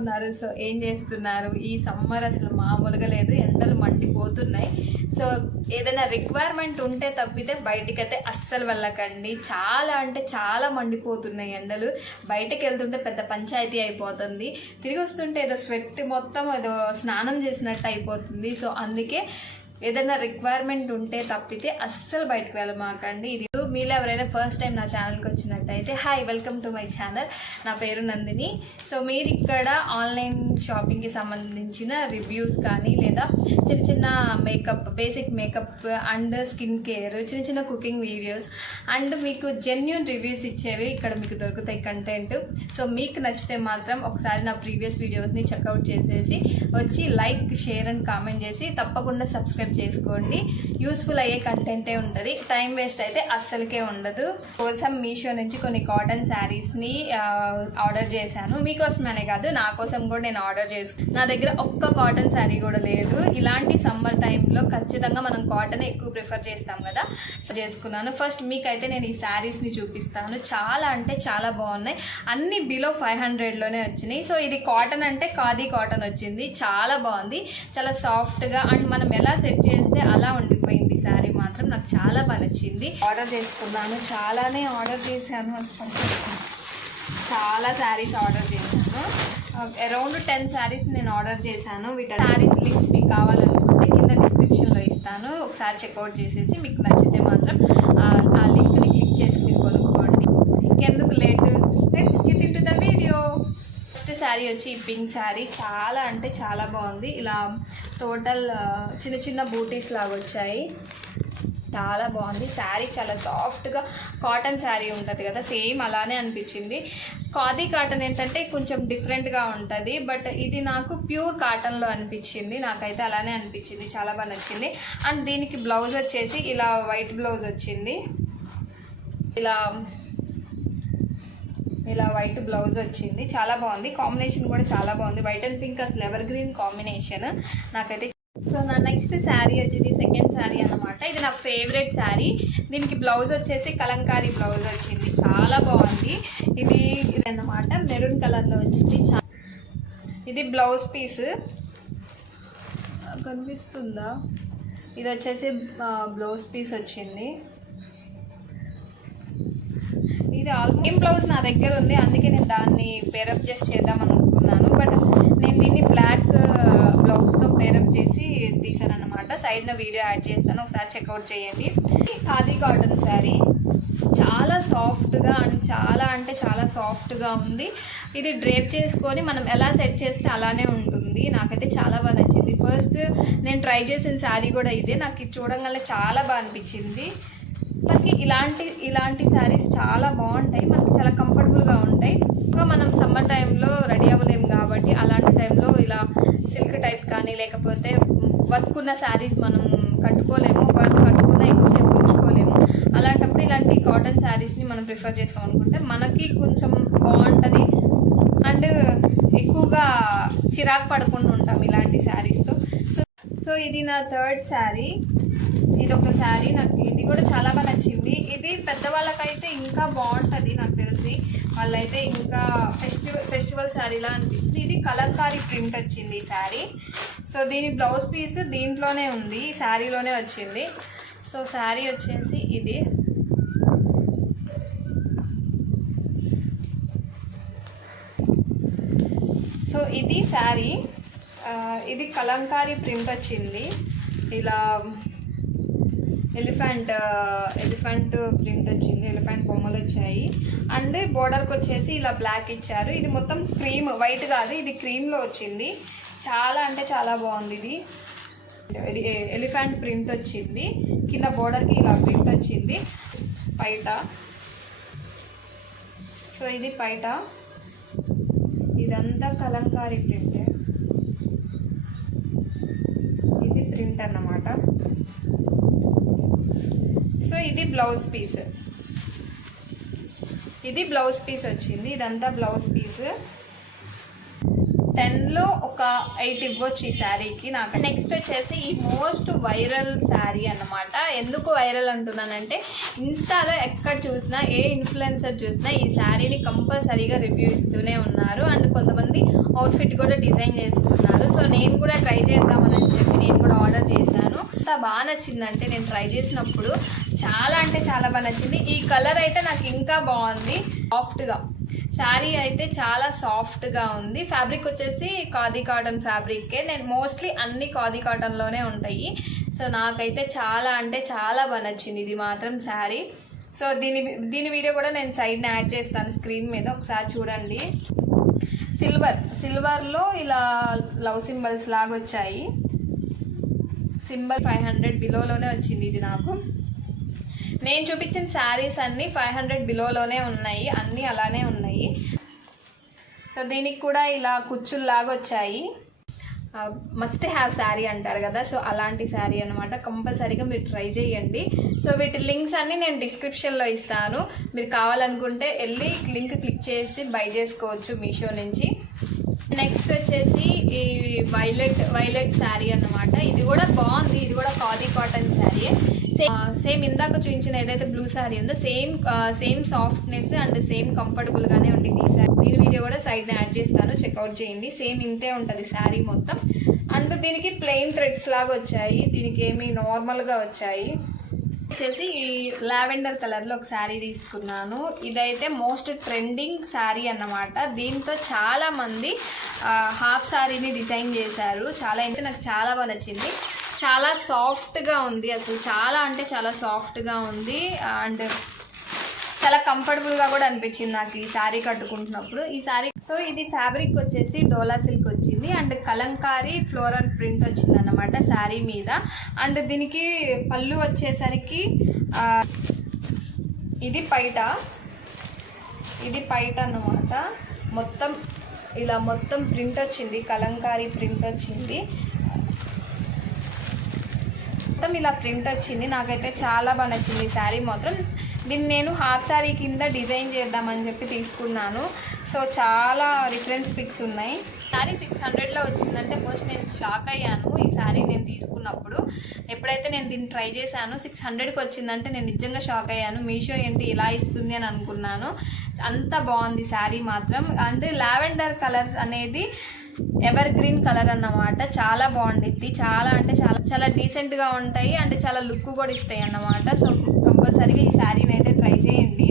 ఉన్నారు? సో ఏం చేస్తున్నారు? ఈ సమ్మర్ అసలు మామూలుగా లేదు, ఎండలు మండిపోతున్నాయి. సో ఏదైనా రిక్వైర్మెంట్ ఉంటే తప్పితే బయటికైతే అస్సలు వెళ్ళకండి. చాలా అంటే చాలా మండిపోతున్నాయి ఎండలు. బయటకు వెళ్తుంటే పెద్ద పంచాయతీ అయిపోతుంది, తిరిగి వస్తుంటే ఏదో స్వెట్ మొత్తం ఏదో స్నానం చేసినట్టు అయిపోతుంది. సో అందుకే ఏదైనా రిక్వైర్మెంట్ ఉంటే తప్పితే అస్సలు బయటకు వెళ్ళమాకండి. ఇది మీలో ఎవరైనా ఫస్ట్ టైం నా ఛానల్కి వచ్చినట్టయితే hi, welcome to my channel. నా పేరు నందిని. సో మీరు ఇక్కడ ఆన్లైన్ షాపింగ్కి సంబంధించిన రివ్యూస్ కానీ లేదా చిన్న చిన్న makeup, basic makeup and skin care, చిన్న చిన్న కుకింగ్ వీడియోస్ అండ్ మీకు జెన్యూన్ రివ్యూస్ ఇచ్చేవి ఇక్కడ మీకు దొరుకుతాయి కంటెంట్. సో మీకు నచ్చితే మాత్రం ఒకసారి నా ప్రీవియస్ వీడియోస్ని చెక్అవుట్ చేసేసి వచ్చి లైక్, షేర్ అండ్ కామెంట్ చేసి తప్పకుండా సబ్స్క్రైబ్ చేసుకోండి. యూస్ఫుల్ అయ్యే కంటెంటే ఉంటుంది, టైం వేస్ట్ అయితే అస్సలకే ఉండదు. కోసం మీషో నుంచి కొన్ని కాటన్ శారీస్ని ఆర్డర్ చేశాను. మీకోసమనే కాదు, నా కోసం కూడా నేను ఆర్డర్ చేసుకున్నాను. నా దగ్గర ఒక్క కాటన్ శారీ కూడా లేదు. ఇలాంటి సమ్మర్ టైంలో ఖచ్చితంగా మనం కాటన్ ఎక్కువ ప్రిఫర్ చేస్తాం కదా, సో చేసుకున్నాను. ఫస్ట్ మీకైతే నేను ఈ శారీస్ని చూపిస్తాను. చాలా అంటే చాలా బాగున్నాయి, అన్ని బిలో 500లోనే వచ్చినాయి. సో ఇది కాటన్ అంటే ఖాదీ కాటన్ వచ్చింది, చాలా బాగుంది, చాలా సాఫ్ట్గా అండ్ మనం ఎలా సెట్ చేస్తే అలా ఉండిపోయింది. శారీ మాత్రం నాకు చాలా బాగా నచ్చింది. ఆర్డర్ చేసుకున్నాను, చాలానే ఆర్డర్ చేశాను, చాలా శారీస్ ఆర్డర్ చేశాను. అరౌండ్ 10 శారీస్ నేను ఆర్డర్ చేశాను. వీటి శారీస్ లింక్స్ మీకు కావాలనుకుంటే కింద డిస్క్రిప్షన్లో ఇస్తాను. ఒకసారి చెక్అవుట్ చేసేసి మీకు నచ్చితే మాత్రం ఆ లింక్ని క్లిక్ చేసి మీరు కొనుక్కోండి. ఇంకెందుకు late, let's get into the video. First sari వచ్చి ఈ పింక్ శారీ, చాలా అంటే చాలా బాగుంది. ఇలా టోటల్ చిన్న చిన్న బూటీస్ లాగా వచ్చాయి, చాలా బాగుంది. శారీ చాలా సాఫ్ట్గా కాటన్ శారీ ఉంటుంది కదా, సేమ్ అలానే అనిపించింది. ఖాదీ కాటన్ ఏంటంటే కొంచెం డిఫరెంట్గా ఉంటుంది, బట్ ఇది నాకు ప్యూర్ కాటన్లో అనిపించింది. నాకైతే అలానే అనిపించింది, చాలా బాగా నచ్చింది. అండ్ దీనికి బ్లౌజ్ వచ్చేసి ఇలా వైట్ బ్లౌజ్ వచ్చింది, ఇలా వైట్ బ్లౌజ్ వచ్చింది, చాలా బాగుంది. కాంబినేషన్ కూడా చాలా బాగుంది, వైట్ అండ్ పింక్ అసలు ఎవర్ గ్రీన్ కాంబినేషన్ నాకైతే. సో నా నెక్స్ట్ శారీ వచ్చేది సెకండ్ శారీ అన్నమాట. ఇది నా ఫేవరెట్ శారీ. దీనికి బ్లౌజ్ వచ్చేసి కలంకారీ బ్లౌజ్ వచ్చింది, చాలా బాగుంది. ఇది అన్నమాట మెరూన్ కలర్లో వచ్చింది. ఇది బ్లౌజ్ పీస్ కనిపిస్తుందా, ఇది వచ్చేసి బ్లౌజ్ పీస్ వచ్చింది. ఇది ఆల్మోస్ట్ బ్లౌజ్ నా దగ్గర ఉంది, అందుకే నేను దాన్ని పేరప్ చేసి చేద్దామని అనుకున్నాను. బట్ నేను దీన్ని బ్లాక్ బ్లౌజ్తో పేరప్ చేసి తీసాను అనమాట. సైడ్న వీడియో యాడ్ చేస్తాను, ఒకసారి చెక్అవుట్ చేయండి. ఖాదీ కాటన్ శారీ, చాలా సాఫ్ట్గా అండ్ చాలా అంటే చాలా సాఫ్ట్గా ఉంది. ఇది డ్రేప్ చేసుకొని మనం ఎలా సెట్ చేస్తే అలానే ఉంటుంది. నాకైతే చాలా బాగా నచ్చింది. ఫస్ట్ నేను ట్రై చేసిన శారీ కూడా ఇదే, నాకు ఇది చూడంగానే చాలా బాగా అనిపించింది. మనకి ఇలాంటి శారీస్ చాలా బాగుంటాయి, మనకి చాలా కంఫర్టబుల్గా ఉంటాయి. ఇంకా మనం సమ్మర్ టైంలో రెడీ అవ్వలేము కాబట్టి అలాంటి టైంలో ఇలా సిల్క్ టైప్ కానీ లేకపోతే వర్కున్న శారీస్ మనం కట్టుకోలేము, వాళ్ళు కట్టుకున్న ఎక్కువసేపు ఉంచుకోలేము. అలాంటప్పుడు ఇలాంటి కాటన్ శారీస్ని మనం ప్రిఫర్ చేస్తాం అనుకుంటే మనకి కొంచెం బాగుంటుంది అండ్ ఎక్కువగా చిరాకు పడకుండా ఉంటాం ఇలాంటి శారీస్తో. సో ఇది నా థర్డ్ శారీ. ఇది ఒక శారీ, నాకు ఇది కూడా చాలా బాగా నచ్చింది. ఇది పెద్దవాళ్ళకైతే ఇంకా బాగుంటుంది, నాకు తెలిసి వాళ్ళైతే ఇంకా ఫెస్టివల్ శారీలా అనిపించింది. ఇది కలంకారీ ప్రింట్ వచ్చింది ఈ శారీ. సో దీని బ్లౌజ్ పీస్ దీంట్లోనే ఉంది, ఈ శారీలోనే వచ్చింది. సో శారీ వచ్చేసి ఇది. సో ఇది శారీ, ఇది కలంకారీ ప్రింట్ వచ్చింది. ఇలా ఎలిఫెంట్ ప్రింట్ వచ్చింది, ఎలిఫెంట్ బొమ్మలు వచ్చాయి. అండ్ బోర్డర్కి వచ్చేసి ఇలా బ్లాక్ ఇచ్చారు. ఇది మొత్తం క్రీమ్, వైట్ కాదు, ఇది క్రీమ్లో వచ్చింది. చాలా అంటే చాలా బాగుంది. ఇది ఎలిఫెంట్ ప్రింట్ వచ్చింది, కింద బోర్డర్కి ఇలా ప్రింట్ వచ్చింది పైట. సో ఇది పైట, ఇదంతా కలంకారీ ప్రింట్, ఇది ప్రింట్ అన్నమాట. సో ఇది బ్లౌజ్ పీస్, ఇది బ్లౌజ్ పీస్ వచ్చింది, ఇదంతా బ్లౌజ్ పీస్. 10లో ఒక 8 ఇవ్వచ్చు ఈ శారీకి నాకు. నెక్స్ట్ వచ్చేసి ఈ మోస్ట్ వైరల్ శారీ అన్నమాట. ఎందుకు వైరల్ అంటున్నానంటే ఇన్స్టాలో ఎక్కడ చూసినా ఏ ఇన్ఫ్లుయెన్సర్ చూసినా ఈ శారీని కంపల్సరీగా రివ్యూ ఇస్తూనే ఉన్నారు. అండ్ కొంతమంది అవుట్ఫిట్ కూడా డిజైన్ చేసుకున్నారు. సో నేను కూడా ట్రై చేద్దామని చెప్పి నేను కూడా ఆర్డర్ చేశాను. అంత బాగా నచ్చిందంటే నేను ట్రై చేసినప్పుడు చాలా అంటే చాలా బాగా నచ్చింది. ఈ కలర్ అయితే నాకు ఇంకా బాగుంది. సాఫ్ట్గా శారీ అయితే చాలా సాఫ్ట్గా ఉంది. ఫ్యాబ్రిక్ వచ్చేసి ఖాదీ కాటన్ ఫ్యాబ్రిక్కే. నేను మోస్ట్లీ అన్ని ఖాదీ కాటన్లోనే ఉంటాయి. సో నాకైతే చాలా అంటే చాలా బాగా నచ్చింది ఇది మాత్రం శారీ. సో దీని వీడియో కూడా నేను సైడ్ని యాడ్ చేస్తాను స్క్రీన్ మీద, ఒకసారి చూడండి. సిల్వర్లో ఇలా లవ్ సింబల్స్ లాగా వచ్చాయి. సింబల్ 500 బిలోలోనే వచ్చింది ఇది నాకు. నేను చూపించిన శారీస్ అన్నీ 500 బిలోలోనే ఉన్నాయి, అన్నీ అలానే ఉన్నాయి. సో దీనికి కూడా ఇలా కుచ్చుల్లాగా వచ్చాయి. మస్ట్ హ్యావ్ శారీ అంటారు కదా, సో అలాంటి శారీ అనమాట. కంపల్సరీగా మీరు ట్రై చేయండి. సో వీటి లింక్స్ అన్నీ నేను డిస్క్రిప్షన్లో ఇస్తాను. మీరు కావాలనుకుంటే వెళ్ళి లింక్ క్లిక్ చేసి బై చేసుకోవచ్చు మీషో నుంచి. నెక్స్ట్ వచ్చేసి ఈ వైలెట్ శారీ అన్నమాట. ఇది కూడా బాగుంది. ఇది కూడా ఖాదీ కాటన్ శారీ. సేమ్ ఇందాక చూపించిన ఏదైతే బ్లూ శారీ ఉందో సేమ్ సాఫ్ట్నెస్ అండ్ సేమ్ కంఫర్టబుల్గానే ఉంది ఈ శారీ. దీని వీడియో కూడా సైడ్ని యాడ్ చేస్తాను, చెక్అవుట్ చేయండి. సేమ్ ఇంతే ఉంటుంది శారీ మొత్తం. అండ్ దీనికి ప్లెయిన్ థ్రెడ్స్ లాగా వచ్చాయి, దీనికి ఏమి నార్మల్గా వచ్చాయి. వచ్చేసి ఈ లావెండర్ కలర్లో ఒక శారీ తీసుకున్నాను. ఇదైతే మోస్ట్ ట్రెండింగ్ శారీ అన్నమాట. దీంతో చాలామంది హాఫ్ శారీని డిజైన్ చేశారు. చాలా అంటే నాకు చాలా బాగా నచ్చింది. చాలా సాఫ్ట్గా ఉంది, అసలు చాలా అంటే చాలా సాఫ్ట్గా ఉంది. అండ్ చాలా కంఫర్టబుల్గా కూడా అనిపించింది నాకు ఈ శారీ కట్టుకుంటున్నప్పుడు. ఈ శారీ సో ఇది ఫ్యాబ్రిక్ వచ్చేసి డోలా సిల్క్ వచ్చింది అండ్ కలంకారీ ఫ్లోరల్ ప్రింట్ వచ్చింది అన్నమాట శారీ మీద. అండ్ దీనికి పళ్ళు వచ్చేసరికి ఇది పైట అన్నమాట. మొత్తం ఇలా మొత్తం ప్రింట్ వచ్చింది, కలంకారీ ప్రింట్ వచ్చింది, మొత్తం ఇలా ప్రింట్ వచ్చింది. నాకైతే చాలా బాగా నచ్చింది ఈ శారీ మాత్రం. దీన్ని నేను హాఫ్ శారీ కింద డిజైన్ చేద్దామని చెప్పి తీసుకున్నాను. సో చాలా రిఫరెన్స్ పిక్స్ ఉన్నాయి. శారీ 600లో వచ్చిందంటే ఫస్ట్ నేను షాక్ అయ్యాను ఈ శారీ నేను తీసుకున్నప్పుడు. ఎప్పుడైతే నేను దీన్ని ట్రై చేశాను 600కి వచ్చిందంటే నేను నిజంగా షాక్ అయ్యాను. మీషో ఏంటి ఇలా ఇస్తుంది అని అనుకున్నాను. అంత బాగుంది శారీ మాత్రం. అండ్ లావెండర్ కలర్స్ అనేది ఎవర్ గ్రీన్ కలర్ అన్నమాట. చాలా బాగుండిద్ది, చాలా అంటే చాలా డీసెంట్గా ఉంటాయి అండ్ చాలా లుక్ కూడా ఇస్తాయి అన్నమాట. సో కంపల్సరీగా ఈ శారీని అయితే ట్రై చేయండి.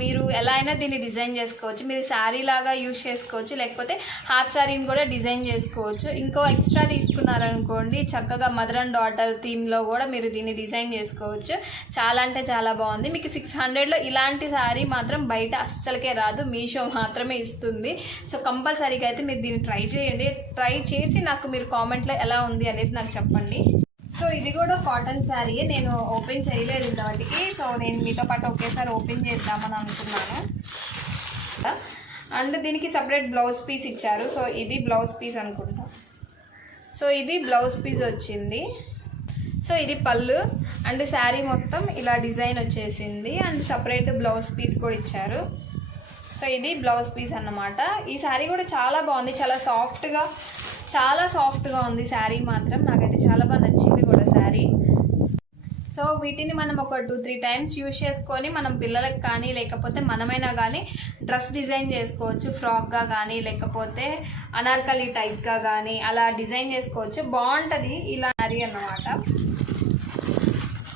మీరు ఎలా అయినా దీన్ని డిజైన్ చేసుకోవచ్చు. మీరు శారీ లాగా యూజ్ చేసుకోవచ్చు, లేకపోతే హాఫ్ శారీని కూడా డిజైన్ చేసుకోవచ్చు. ఇంకో ఎక్స్ట్రా తీసుకున్నారనుకోండి చక్కగా మదర్ అండ్ డాటర్ థీమ్లో కూడా మీరు దీన్ని డిజైన్ చేసుకోవచ్చు. చాలా అంటే చాలా బాగుంది. మీకు 600లో ఇలాంటి శారీ మాత్రం బయట అస్సలకే రాదు, మీషో మాత్రమే ఇస్తుంది. సో కంపల్సరీగా అయితే మీరు దీన్ని ట్రై చేయండి. ట్రై చేసి నాకు మీరు కామెంట్లో ఎలా ఉంది అనేది నాకు చెప్పండి. సో ఇది కూడా కాటన్ శారీ, నేను ఓపెన్ చేయలేదు ఇంతవరకు. సో నేను మీతో పాటు ఒకేసారి ఓపెన్ చేద్దామని అనుకున్నాను. అండ్ దీనికి సపరేట్ బ్లౌజ్ పీస్ ఇచ్చారు. సో ఇది బ్లౌజ్ పీస్ అనుకుంటా. సో ఇది బ్లౌజ్ పీస్ వచ్చింది. సో ఇది పళ్ళు అండ్ శారీ మొత్తం ఇలా డిజైన్ వచ్చేసింది అండ్ సపరేట్ బ్లౌజ్ పీస్ కూడా ఇచ్చారు. సో ఇది బ్లౌజ్ పీస్ అన్నమాట. ఈ శారీ కూడా చాలా బాగుంది, చాలా సాఫ్ట్గా ఉంది శారీ మాత్రం. నాకైతే చాలా బాగా నచ్చింది కూడా శారీ. సో వీటిని మనం ఒక 2-3 టైమ్స్ యూజ్ చేసుకొని మనం పిల్లలకు కానీ లేకపోతే మనమైనా కానీ డ్రెస్ డిజైన్ చేసుకోవచ్చు. ఫ్రాక్గా కానీ లేకపోతే అనార్కలి టైప్గా కానీ అలా డిజైన్ చేసుకోవచ్చు. బాగుంటుంది ఇలా శారీ అన్నమాట.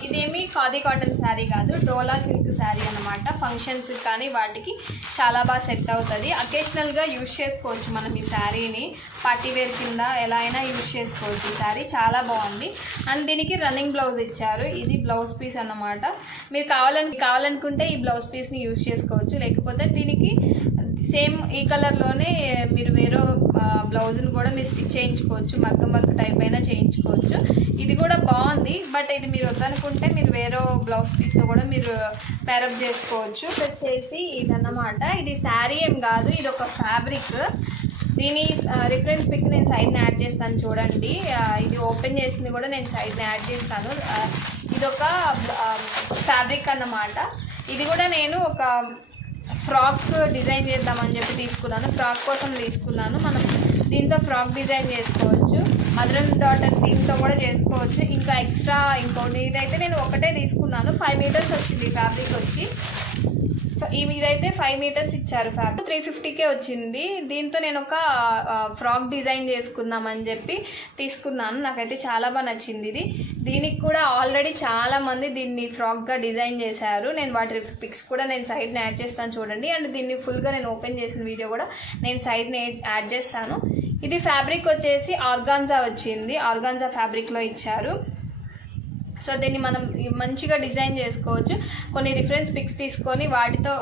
ఇదేమి ఖాదీ కాటన్ శారీ కాదు, డోలా సిల్క్ శారీ అన్నమాట. ఫంక్షన్స్ కానీ వాటికి చాలా బాగా సెట్ అవుతుంది. అకేషనల్గా యూజ్ చేసుకోవచ్చు మనం ఈ శారీని. పార్టీవేర్ కింద ఎలా అయినా యూజ్ చేసుకోవచ్చు. ఈ శారీ చాలా బాగుంది. అండ్ దీనికి రన్నింగ్ బ్లౌజ్ ఇచ్చారు. ఇది బ్లౌజ్ పీస్ అన్నమాట. మీరు కావాలనుకుంటే ఈ బ్లౌజ్ పీస్ని యూజ్ చేసుకోవచ్చు, లేకపోతే దీనికి సేమ్ ఈ కలర్లోనే మీరు వేరే బ్లౌజ్ని కూడా మీరు స్టిచ్ చేయించుకోవచ్చు, మగ్గం వర్క్ టైప్ అయినా చేయించుకోవచ్చు. ఇది కూడా బాగుంది. బట్ ఇది మీరు వద్దనుకుంటే మీరు వేరే బ్లౌజ్ పీస్తో కూడా మీరు పేరప్ చేసుకోవచ్చు. వచ్చేసి ఇదన్నమాట. ఇది శారీ ఏం కాదు, ఇది ఒక ఫ్యాబ్రిక్. దీని రిఫరెన్స్ పిక్ నేను సైడ్ని యాడ్ చేస్తాను చూడండి. ఇది ఓపెన్ చేసింది కూడా నేను సైడ్ని యాడ్ చేస్తాను. ఇది ఒక ఫ్యాబ్రిక్ అన్నమాట. ఇది కూడా నేను ఒక ఫ్రాక్ డిజైన్ చేద్దామని చెప్పి తీసుకున్నాను. ఫ్రాక్ కోసం తీసుకున్నాను. మనం దీంతో ఫ్రాక్ డిజైన్ చేసుకోవచ్చు. మదర్ అండ్ డాటర్ దీంతో కూడా చేసుకోవచ్చు. ఇంకా ఎక్స్ట్రా ఇంకోటి ఇదైతే నేను ఒకటే తీసుకున్నాను. 5 మీటర్స్ వచ్చింది ఫ్యాబ్రిక్ వచ్చి. ఇదైతే 5 మీటర్స్ ఇచ్చారు. ఫ్యాబ్రిక్ 350కే వచ్చింది. దీంతో నేను ఒక ఫ్రాక్ డిజైన్ చేసుకుందామని చెప్పి తీసుకున్నాను. నాకైతే చాలా బాగా నచ్చింది ఇది. దీనికి కూడా ఆల్రెడీ చాలా మంది దీన్ని ఫ్రాక్గా డిజైన్ చేశారు. నేను వాటి పిక్స్ కూడా నేను సైడ్ని యాడ్ చేస్తాను చూడండి. అండ్ దీన్ని ఫుల్గా నేను ఓపెన్ చేసిన వీడియో కూడా నేను సైడ్ని యాడ్ చేస్తాను. ఇది ఫ్యాబ్రిక్ వచ్చేసి ఆర్గాన్జా వచ్చింది. ఆర్గాన్జా ఫ్యాబ్రిక్లో ఇచ్చారు. సో దీన్ని మనం మంచిగా డిజైన్ చేసుకోవచ్చు. కొన్ని రిఫరెన్స్ పిక్స్ తీసుకొని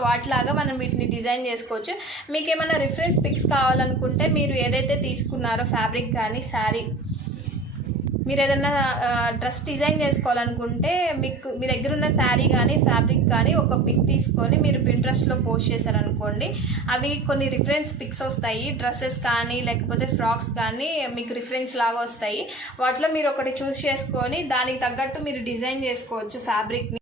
వాటిలాగా మనం వీటిని డిజైన్ చేసుకోవచ్చు. మీకు ఏమైనా రిఫరెన్స్ పిక్స్ కావాలనుకుంటే మీరు ఏదైతే తీసుకున్నారో ఫ్యాబ్రిక్ కానీ శారీ, మీరు ఏదైనా డ్రెస్ డిజైన్ చేసుకోవాలనుకుంటే మీకు మీ దగ్గర ఉన్న శారీ కానీ ఫ్యాబ్రిక్ కానీ ఒక పిక్ తీసుకొని మీరు పింట్రెస్ట్లో పోస్ట్ చేశారనుకోండి, అవి కొన్ని రిఫరెన్స్ పిక్స్ వస్తాయి. డ్రెస్సెస్ కానీ లేకపోతే ఫ్రాక్స్ కానీ మీకు రిఫరెన్స్ లాగా వస్తాయి. వాటిలో మీరు ఒకటి చూస్ చేసుకొని దానికి తగ్గట్టు మీరు డిజైన్ చేసుకోవచ్చు ఫ్యాబ్రిక్ని.